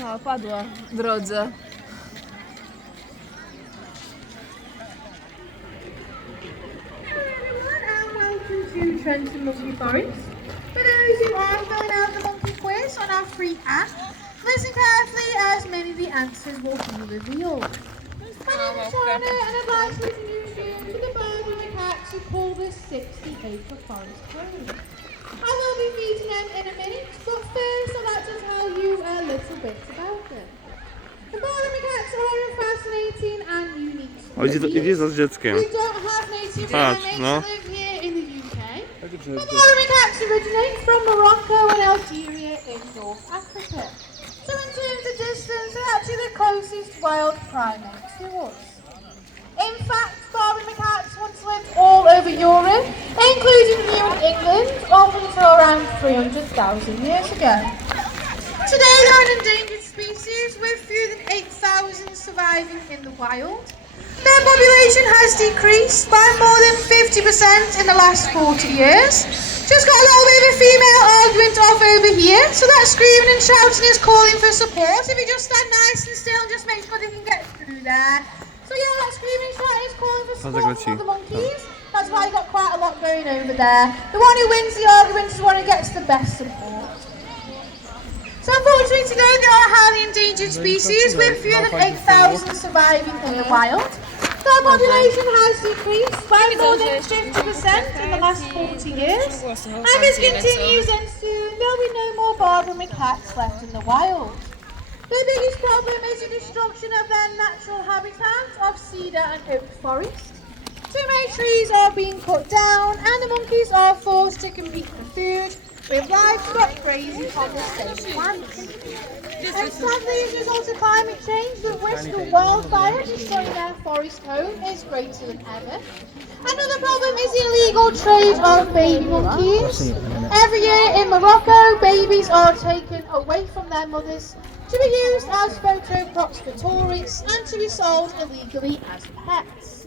A, padła w drodze. To Trenton Monkey Forest. For those who are filling out the monkey quiz on our free app, listen carefully as many of the answers will be revealed. My name is Shauna and I'd like to introduce you to the bird and the cats who call this 60-acre forest home. I will be meeting them in a minute, but first I'd like to tell you a little bit about them. The bird and the cats are a fascinating and unique species. Idzie za dzieckiem. We don't have native Patrz, primates no. that live here in the UK. But Karmienie cats originate from Morocco and Algeria in North Africa. So in terms of distance, they're actually the closest wild primate to us. In fact, Karmienie cats once lived all over Europe, including here in England, up until around 300,000 years ago. Today they're an endangered species with fewer than 8,000 surviving in the wild. Their population has decreased by more than 50% in the last 40 years. Just got a little bit of a female argument off over here, so that screaming and shouting is calling for support. If you just stand nice and still and just make sure they can get through there. So yeah, that screaming and shouting is calling for support from the monkeys. That's why you've got quite a lot going over there. The one who wins the argument is the one who gets the best support. So unfortunately today they are a highly endangered species with fewer than 8,000 surviving in the wild. Their population has decreased by more than 50% in the last 40 years. And this continues and soon there will be no more Karmienie cats left in the wild. The biggest problem is the destruction of their natural habitat of cedar and oak forest. Too many trees are being cut down and the monkeys are forced to compete for food with livestock grazing on the same plants. And sadly, as a result of climate change, the risk of wildfire destroying their forest home is greater than ever. Another problem is the illegal trade of baby monkeys. Every year in Morocco, babies are taken away from their mothers to be used as photo props for tourists and to be sold illegally as pets.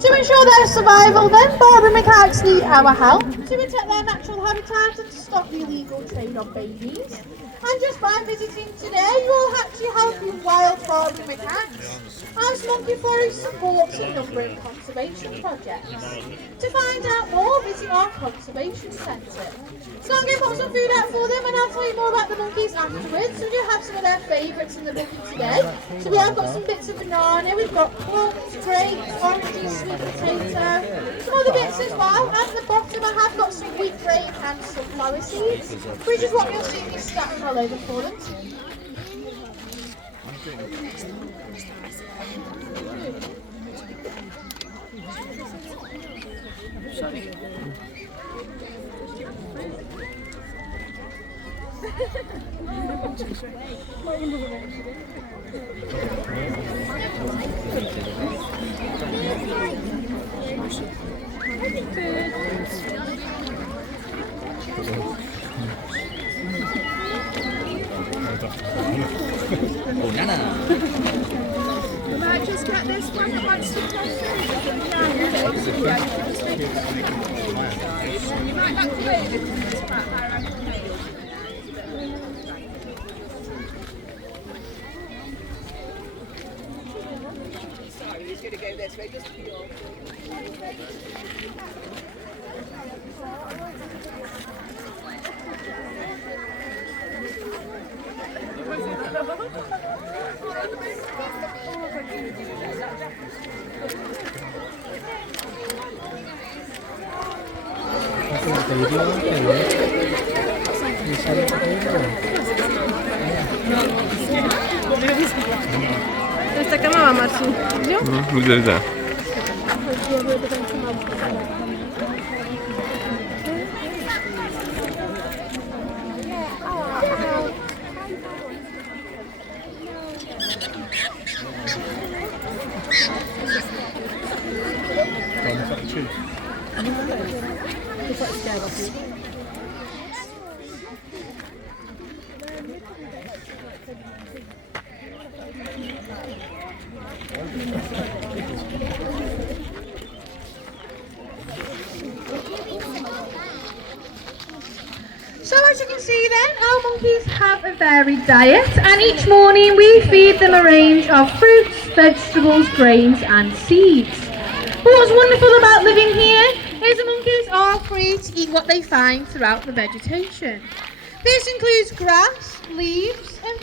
To ensure their survival then, Karmienie cats need our help to protect their natural habitat and to stop the illegal trade of babies. And just by visiting today, you will actually help your wild Karmienie cats, as Monkey Forest supports a number of conservation projects. To find out more, visit our conservation centre. So I'm going to put some food out for them and I'll tell you more about the monkeys afterwards. So we do have some of their favourites in the bucket today. So we have got some bits of banana, we've got plums, grapes, oranges, sweet potato, some other bits as well. At the bottom I have got some wheat grain and sunflower seeds, which is what you'll see me stacked all over for them. Oh, Nana. We might just get this one that wants to cross through. You might have to wait because it's quite high around the nail. Sorry, he's going to go this way just to be all. To jest taka mała, Marcin. Widzę. have a varied diet, and each morning we feed them a range of fruits, vegetables, grains and seeds. But what's wonderful about living here is the monkeys are free to eat what they find throughout the vegetation. This includes grass, leaves and